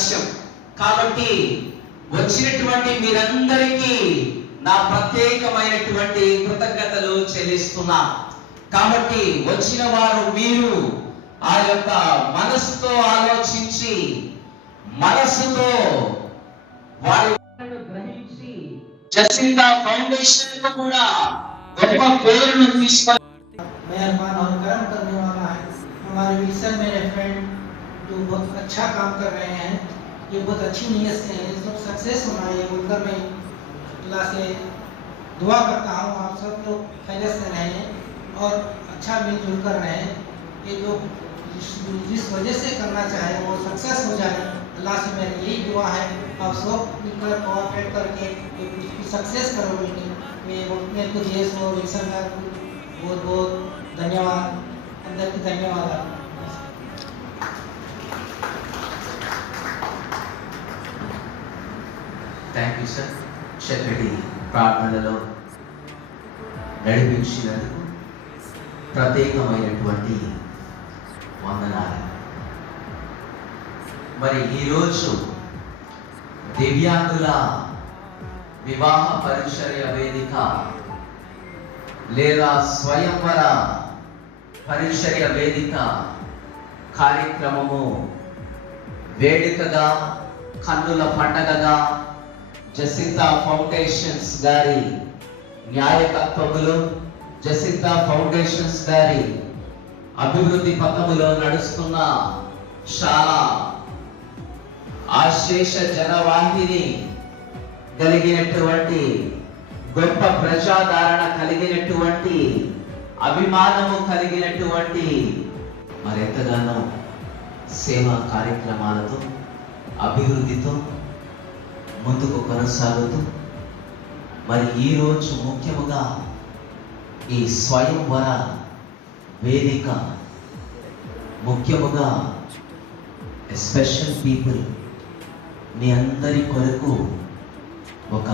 లక్ష్యం. కాబట్టి వచ్చినటువంటి మీరందరికీ నా ప్రత్యేకమైనటువంటి కృతజ్ఞతలు చెల్లిస్తున్నా. కాబట్టి వచ్చిన వారు మీరు ఆ యొక్క మనసుతో ఆలోచించి మనసుతో వారి గ్రహించి జసింతా ఫౌండేషన్ కు కూడా గొప్ప పేరును తీసుకొని मेहरबान और कर्म करने वाला है. हमारे विल्सन मेरे फ्रेंड जो बहुत अच्छा काम कर रहे हैं, ये बहुत अच्छी नीयत से हैं, सब सक्सेस होना है बोलकर मैं अल्लाह से दुआ करता हूँ आप सब लोग खैरियत से रहें और अच्छा मिलजुल कर रहें. ये जो जिस वजह से करना चाहे वो सक्सेस हो जाए. अल्लाह से मेरी यही दुआ है, आप सब मिलकर कोऑपरेट करके सक्सेस करो. मेरे को देश और विल्सन का बहुत बहुत धन्यवाद. అందరికీ ధన్యవాదాలు. Thank you sir. చక్కటి ప్రార్థనలో నడిపించినందుకు ప్రత్యేకమైనటువంటి వందనాలు. మరి ఈరోజు దివ్యాంగుల వివాహ పరిచర్య వేదిక లేదా స్వయంవర పరిచర్య వేదిక కార్యక్రమము వేడుకగా కన్నుల పండగగా జసింతా ఫౌండేషన్స్ గారి న్యాయకత్వములు, జసింతా ఫౌండేషన్స్ గారి అభివృద్ధి పథములో నడుస్తున్న చాలా ఆశేష జనవాహిని కలిగినటువంటి గొప్ప ప్రజాదరణ కలిగినటువంటి అభిమానము కలిగినటువంటి మరెంతగానో సేవా కార్యక్రమాలతో అభివృద్ధితో ముందుకు కొనసాగుతూ మరి ఈరోజు ముఖ్యముగా ఈ స్వయంవర వేదిక ముఖ్యముగా స్పెషల్ పీపుల్ మీ అందరి కొరకు ఒక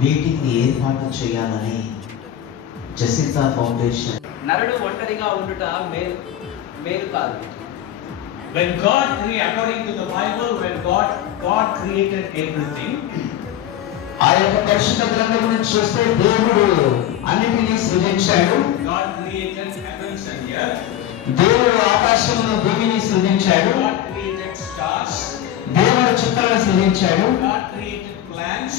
మీటింగ్ ఏర్పాటు చేయాలని జసింతా ఫౌండేషన్. నరుడు ఒంటరిగా ఉండుట మేలు కాదు. When God created, according to the Bible, when God created everything, ఆ యొక్క పరిశుద్ధ గ్రంథమును చూస్తే దేవుడు అన్నిటినీ సృజించాడు. God created heavens and earth. దేవుడు ఆకాశమును భూమిని సృజించాడు. God created stars. దేవుడు చుక్కలను సృజించాడు. God created plants.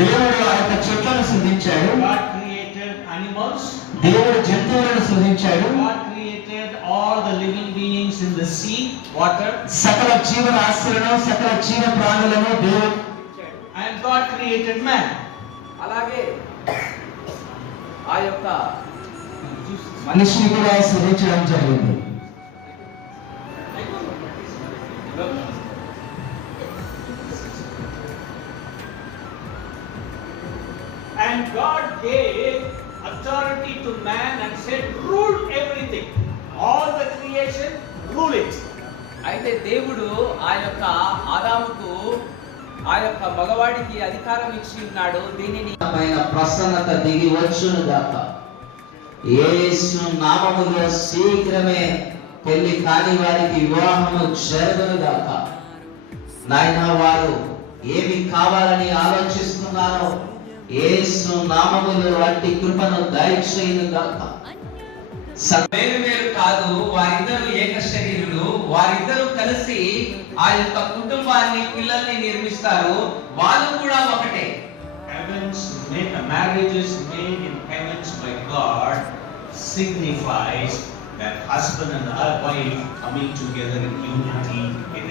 దేవుడు ఆ యొక్క చెట్లను సృజించాడు. God created animals. దేవుడు జంతువులను సృజించాడు. God created all the living beings in the sea, water. సకల జీవరాశులను సకల జీవ ప్రాణులను దేవుడు. And God created man. అలాగే ఆ యొక్క మనిషిని కూడా సృజించడం జరిగింది. And God gave authority to man and said, rule everything. All the creation, rule it. అయితే దేవుడు ఆ యొక్క ఆదాముకు ఆ యొక్క మగవాడికి అధికారం ఇచ్చి ఉన్నాడు. దీనిని ప్రసన్నత దిగి వచ్చును గాక. యేసు నామములో శీఘ్రమే పెళ్లి కాని వారికి వివాహము జరుగును గాక. నాయన వారు ఏమి కావాలని ఆలోచిస్తున్నారో యేసు నామములో అట్టి కృపను దయచేయును గాక. వేరు వేరు కాదు, వారిద్దరూ ఏక శరీరులు. వారిద్దరూ కలిసి ఆ యొక్క కుటుంబాన్ని పిల్లల్ని నిర్మిస్తారు. వాళ్ళు కూడా ఒకటే. Marriages made in heavens by God signifies that husband and wife coming together in unity in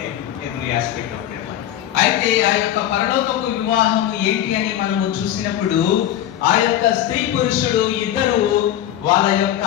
every aspect of their life. అయితే ఆ యొక్క పరలోకపు వివాహం ఏంటి అని మనము చూసినప్పుడు ఆ యొక్క స్త్రీ పురుషుడు ఇద్దరు వాళ్ళ యొక్క